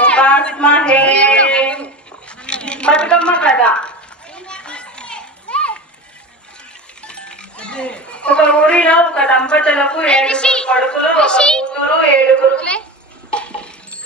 ఉపాస్మహే. బతుకమ్మ కథ. ఒక ఊరిలో ఒక దంపతులకు ఏడుగురు కొడుకులు ఒక కూతురు ఏడుగురు.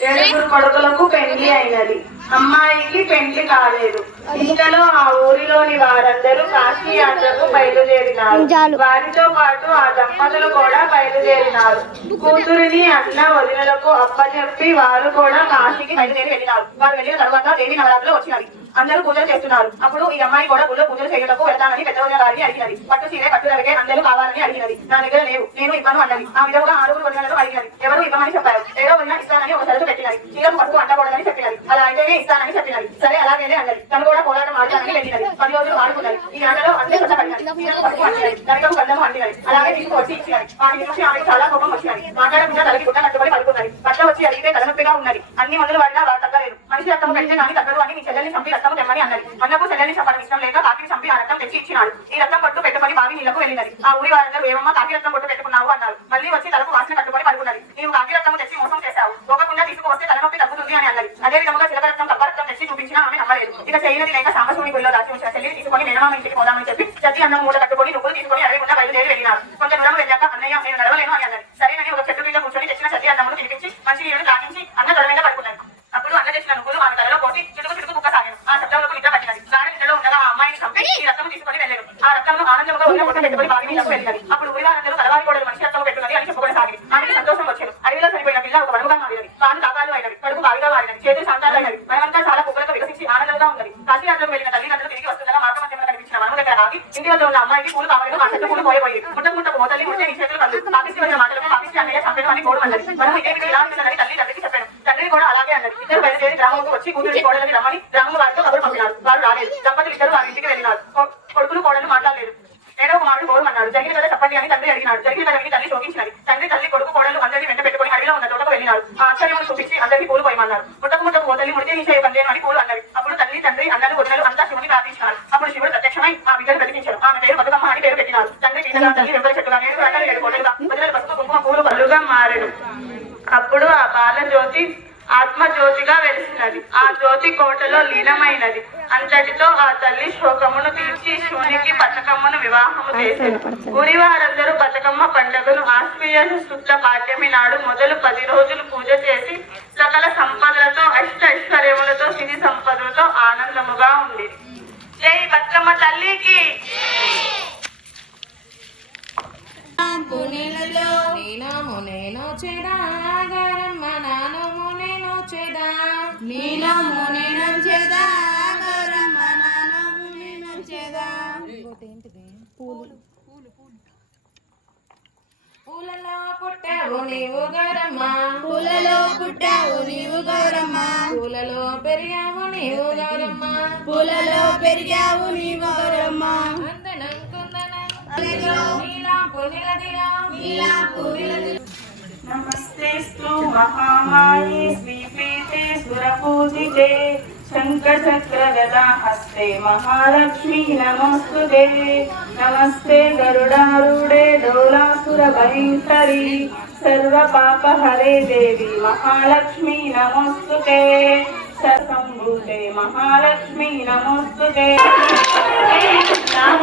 ఏడుగురు కొడుకులకు పెళ్ళి అయినది. అమ్మాయికి పెళ్ళి కాలేదు. ఇంతలో ఆ ఊరిలోని వారందరూ కాశీ యాత్రకు బయలుదేరినారు. వారితో పాటు ఆ దంపతులు కూడా బయలుదేరినారు. కూతురిని అన్న వదినలకు అప్పచెప్పి వారు కూడా కాశీకి బయలుదేరి వెళ్ళినారు. వారు వెళ్ళిన తర్వాత దేవి నవరాత్రులు వచ్చినవి. అందరూ పూజలు చేస్తున్నారు. అప్పుడు ఈ అమ్మాయి కూడా గుళ్ళో పూజలు చేయటకు వెళ్తానని పెద్దవదిన గారిని అడిగినది. పట్టు సీరే పట్టు రవికే అందరూ కావాలని అడిగినది. నా దగ్గర లేవు నేను ఇవ్వను అన్నది. ఆ విధంగా ఆరుగురు వదినలను అడిగినది. ఎవరు ఇవ్వమని చెప్పారు. ఏదో ఉన్నా ఇస్తానని ఒక సరస్సు పెట్టినది. చీరకు పట్టు అంటకూడదని చెప్పినది. అలా అయితేనే ఇస్తానని చెప్పినది. సరే అలాగేనే అన్నది. తను కూడా పోరాటం ఆడతానని వెళ్ళినది. పది రోజులు ఆడుకున్నది. ఈ ఆటలో అంతే కష్టపడినది. చీరకు పట్టు అంటినది. గంధము అంటినది. అలాగే తీసుకువచ్చి ఇచ్చినది. వాటి నుంచి ఆమె చాలా కోపం వచ్చినది. మాట్లాడకుండా తలకి గుడ్డ కట్టుబడి పడుకున్నది. పట్ల వచ్చి అడిగితే తలనొప్పిగా ఉన్నది. అన్ని మందులు వాడినా వాడు తగ్గలేదు. మనిషి రక్తం పెడితే కానీ తగ్గదు అని నీ చెల్లెల్ని చంపి రక్తం తెమ్మని అన్నది. అన్నకు చెల్లెల్ని చెప్పడం ఇష్టం లేక కాకిని చంపి ఆ రక్తం తెచ్చి ఇచ్చినాడు. ఈ రక్తం పట్టు పెట్టుకొని బావి నీళ్ళకు వెళ్ళినది. ఆ ఊరి వారందరూ ఏమమ్మా కాకి రక్తం పట్టు పెట్టుకున్నావు అన్నారు. మళ్ళీ వచ్చి తలకు వాసన కట్టుకొని పడుకున్నది. నీవు కాకి రక్తము తెచ్చి మోసం చేశావు. పోకుండా తీసుకువస్తే తలనొప్పి తగ్గుతుంది అని అన్నది. అదే విధంగా చిలక రక్తం కప్ప రక్తం తెచ్చి చూపించినా ఆమె నమ్మలేదు. ఇక చేయనది లేక సాంబశివుని గుడిలో దాచి ఉంచిన చెల్లి తీసుకొని మేనమామ ఇంటికి పోదామని చెప్పి చచ్చి అన్నం మూట కట్టుకొని నువ్వులు తీసుకొని అడవి గుండా బయలుదేరి వెళ్ళినారు కొంచెం దూరం వెళ్ళాక అన్నయ్య నేను నడవలేను అని అన్నది సరేనని ఒక చెట్టు కింద కూర్చొని తెచ్చిన చచ్చి అన్నములు తినిపించి మంచి నీళ్ళు తాగించి అన్న తొడ మీద పడుకున్నాడు అప్పుడు అన్న తెచ్చిన నువ్వులు ఆమె తలలో పోసి చిటుకు చిటుకు కుక్క సాగాను ఆ శబ్దంలో నిద్ర పట్టినది గాఢ నిద్రలో ఉండగా ఆ అమ్మాయిని చంపి ఈ రక్తం తీసుకొని వెళ్ళారు ఆ రక్తంలో ఆనందంగా ఉన్న ముట్ట పెట్టుకొని బావి నీళ్ళకు వెళ్ళినది అప్పుడు ఊరి వారందరూ కలవారి కోడలు మనిషి రక్తం పెట్టున్నది అని చెప్పుకొని సాగింది ఆమెకి సంతోషం వచ్చేది అడవిలో చనిపోయిన పిల్ల ఒక వనుగా మారినది కాను కాకాలు అయినది కడుపు బావిగా మారినది చేతులు శాంతాలు అయినది మనమంతా చాలా కుక్కలతో వికసించి ఆనందంగా ఉన్నది కాశీ యాత్రకు వెళ్ళిన తల్లిదండ్రులు తిరిగి వస్తుండగా మార్గ మధ్యంలో కనిపించిన వనము ఇండియాలో ఉన్న అమ్మాయికి పూలు కావాలని మా చెట్టు పూలు పోయిపోయింది ముట్ట ముట్ట మోతల్లి ఉంటే ఈ చేతులు కందు పాకిస్తాన్ వచ్చిన మాటలకు పాకిస్తాన్ అన్నయ్య చంపేను అని కోడు అన్నది మనం ఇదే ఇలా ఉంటుందని తల్లి తండ్రికి చెప్పాను తండ్రి కూడా అలాగే అన్నది ఇద్దరు బయలుదేరి గ్రామంకు వచ్చి కూతురి కోడలని రమ్మని గ్రామం వారితో కబురు పంపినారు వారు రాలేదు దంపతులు ఇద్దరు వారి ఇంటికి వెళ్ళినారు కొడుకులు కోడలు మాట్లాడలేదు ఏడో ఒక మాట గౌరవం అన్నాడు జరిగిన కదా చెప్పండి అని తండ్రి అడిగినాడు జరిగిన కదా తల్లి శోకించినది తండ్రి తల్లి కొడుకు కోడలు అందరినీ వెంట పెట్టుకుని అడవిలో ఉన్న తోటకు వెళ్ళినారు ఆ ఆశ్చర్యం చూపించి అందరికీ పూలు పోయమన్నారు ముట్టకు ముట్టకు ఓ తల్లి ముడితే ఈ చేయ పందేను అని పూలు అన్నది అప్పుడు తల్లి తండ్రి అన్నలు వదినలు అంతా శివుని ప్రార్థించినారు అప్పుడు శివుడు ప్రత్యక్షమై ఆ బిడ్డను బ్రతికించారు ఆమె పేరు బతుకమ్మ అని పేరు తల్లి నేను ఏడు పసుపు కుంకుమ పూలు పళ్ళుగా మారెడు. అప్పుడు ఆ బాల జ్యోతి ఆత్మ జ్యోతిగా వెలిసినది. ఆ జ్యోతి కోటలో లీనమైనది. అంతటితో ఆ తల్లి శోకమును తీర్చి శివునికి బతుకమ్మను వివాహము చేసింది. ఊరి వారందరూ బతుకమ్మ పండుగను ఆశ్వీయ శుద్ధ పాఠ్యమి నాడు మొదలు పది రోజులు పూజ చేసి సకల సంపదలతో అష్ట ఐశ్వర్యములతో సిరి సంపదలతో ఆనందముగా ఉంది జై బతుకమ్మ తల్లికి! నేను చెడా గారమ్మ నానము నేను చెడా. నీలము నేను చేదా గౌరమ్మ నానము నేను చేదా పూలలో పుట్టావు నీవు గారమ్మ. పూలలో పుట్టావు నీవు గౌరమ్మ. పూలలో పెరిగావు నీవు గారమ్మ. పూలలో పెరిగావు నీవు గౌరమ్మ. అందనం కుందనం నీలాంపు నిలదిలా నీలాంపు నమస్తేస్తు మహామాయే శ్రీపీఠే సురపూజితే శంఖచక్ర గదా హస్తే మహాలక్ష్మీ నమస్తుతే. నమస్తే గరుడారూఢే డోలాసుర భయంకరి సర్వ పాప హరే దేవి మహాలక్ష్మీ నమస్తుతే. సర్వంభూతే మహాలక్ష్మీ నమస్తుతే. రామ.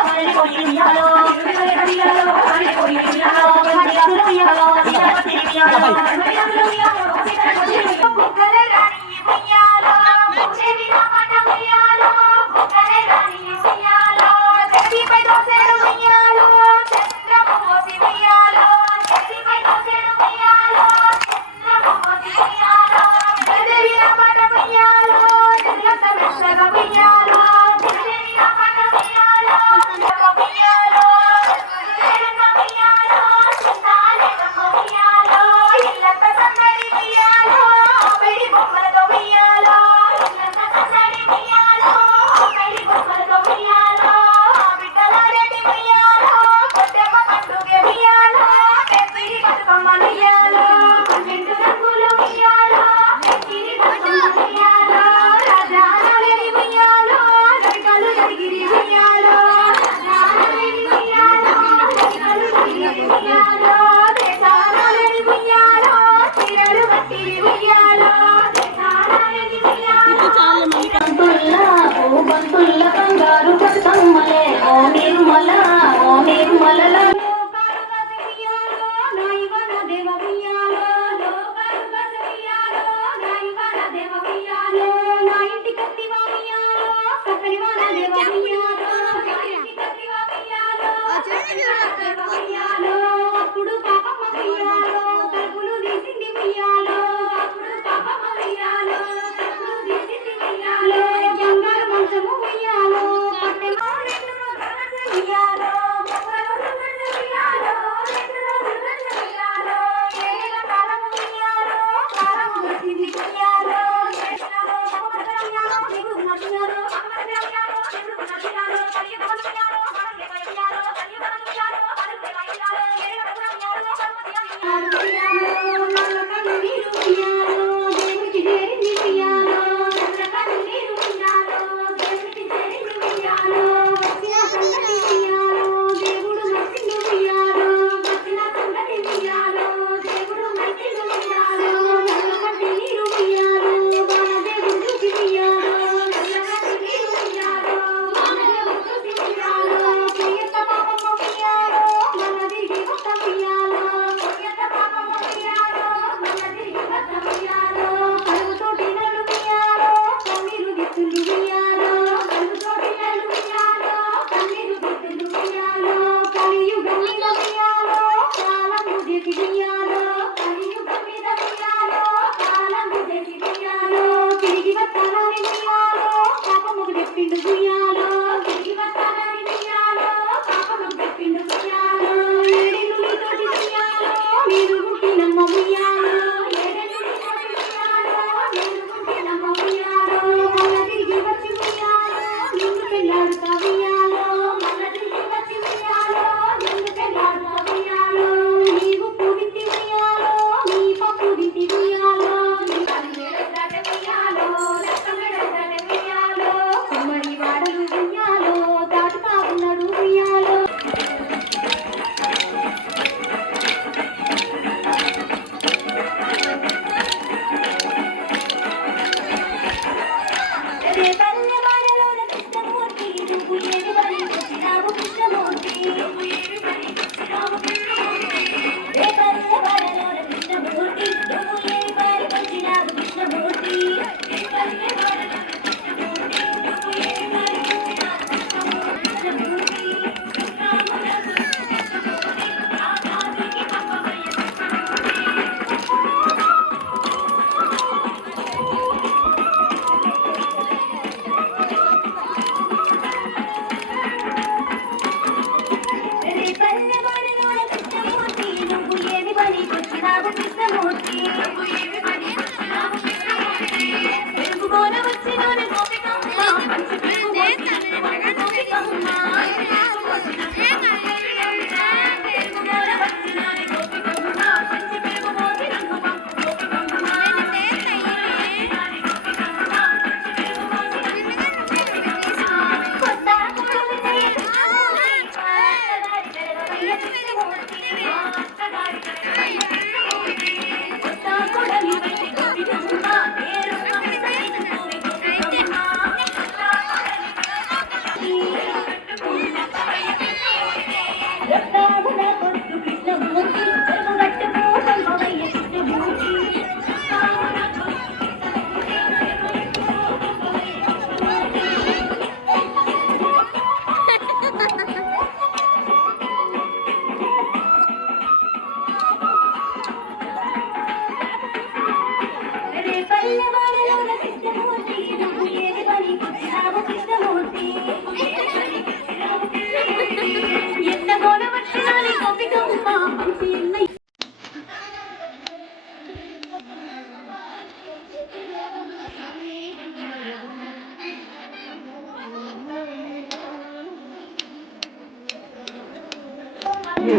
ఉయ్యాలో కాలం వచ్చింది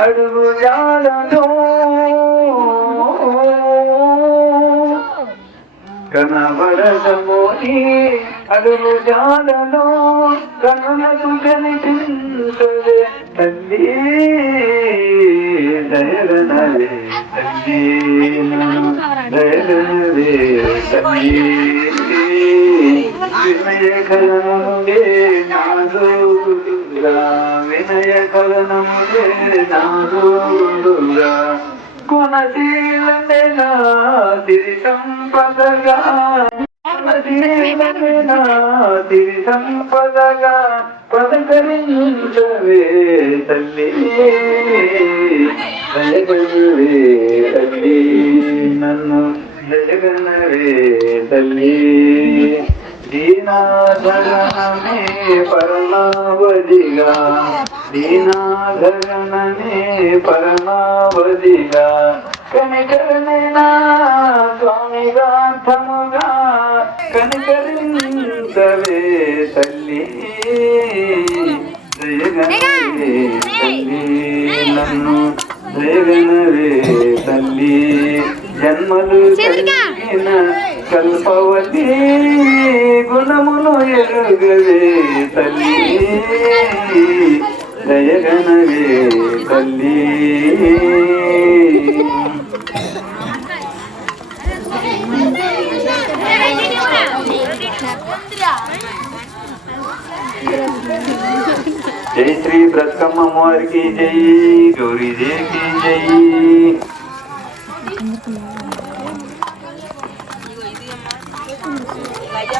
అడుగు జాలతో కనబడమోడి అడుగు జాలలో కనులకు కనిపించదు తల్లి. దయగనవే తల్లి. దయగనవే తల్లి. వినయ కలనముగే నాదో వినయ కలనముగే నాదో కొనశీలనగా తిరి సంపదగా తిరి సంపదగా పదకరించవే తల్లి. దయగనవే తల్లి నన్ను దయగనవే తల్లి. దీనాధరణమే పరమావధిగా. దీనాధరణమే పరమావధిగా. కనికరణేనా స్వామిగార్థముగా కనికరించవే తల్లి. దయగనవే తల్లి. నన్ను తల్లి. జన్మలు కలిగిన కల్పవతి గుణమును ఎరుగవే తల్లి. దయగనవే తల్లి. జై శ్రీ బ్రతకమ్మ వారికి జై గౌరీదేవికి జై.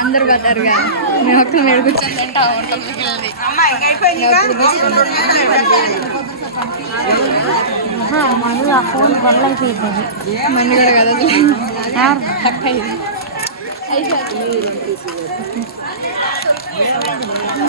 అందరు పోతారుగా నేను ఒక్కరు నేను కూర్చొని తింటా వంటలు మిగిలింది మళ్ళీ ఆ ఫోన్ గొల్ల అయిపోయింది. కదా ఇది.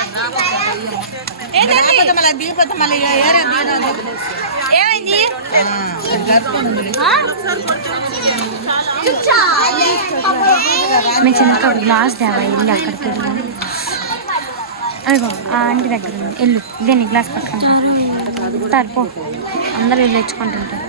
ఇదవా? అది పెట్టమంటా. ఏ. ఏమైంది మీ చిన్నకి ఒక గ్లాస్ తేవా వెళ్ళి అక్కడికి వెళ్ళి అదిగో ఆ ఆంటీ దగ్గర ఉంది వెళ్ళు దీన్ని గ్లాస్ పక్కన ఇస్తారు అందరూ వెళ్ళి తెచ్చుకుంటుంటారు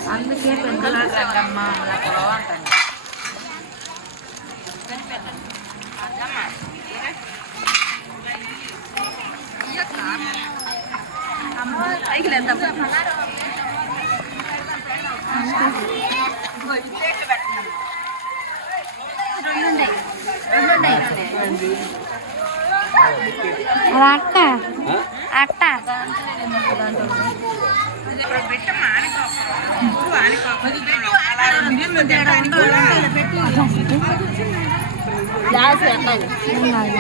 అలా అట్ట? అట్ట? కాదు,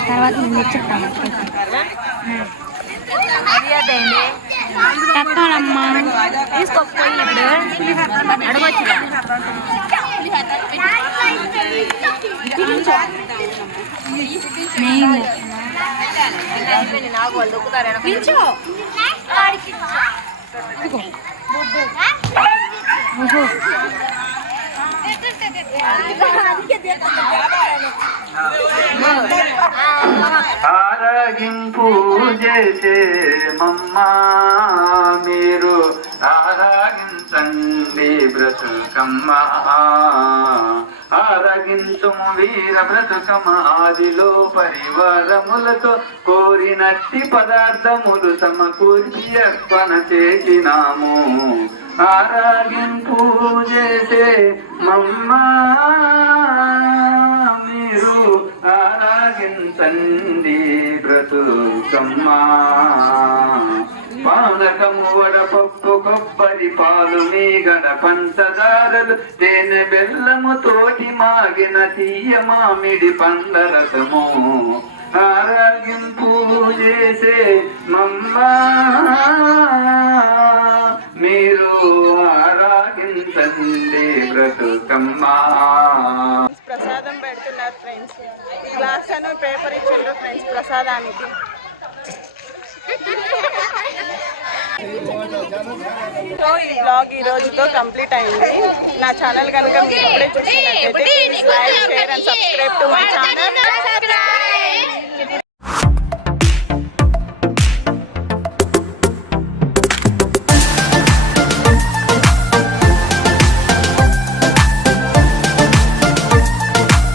తర్వాత నేను తెచ్చిస్తాను ఆరాగింపు చేసే మమ్మా మీరు. ఆరాగించండి బ్రతుకమ్మా. వీర బ్రతుకమాదిలో ఆదిలో పరివారములతో కోరినట్టి పదార్థములు సమకూర్చి అర్పణ చేసినాము. ఆరాగింపు చేసే మమ్మా మీరు ఆరాగించండి బ్రతుకమ్మా. పానకము వడపప్పు కొబ్బరి పాలు మీగడ పంచదారలు. తేనె బెల్లము తోటి మాగిన తీయ మామిడి పండరసము ఆరాగింపు చేసే మమ్మా మీరు ఆరాగించండి బ్రతుకమ్మా. ప్రసాదం పెడుతున్నారు ఫ్రెండ్స్. ఈ గ్లాస్ అను పేపర్ ఇచ్చిండ్రు ఫ్రెండ్స్ ప్రసాదానికి. సో ఈ బ్లాగ్ ఈ రోజుతో కంప్లీట్ అయింది. నా ఛానల్ కనుక మీరు ఇప్పుడే చూసినట్లయితే please like share and subscribe to my channel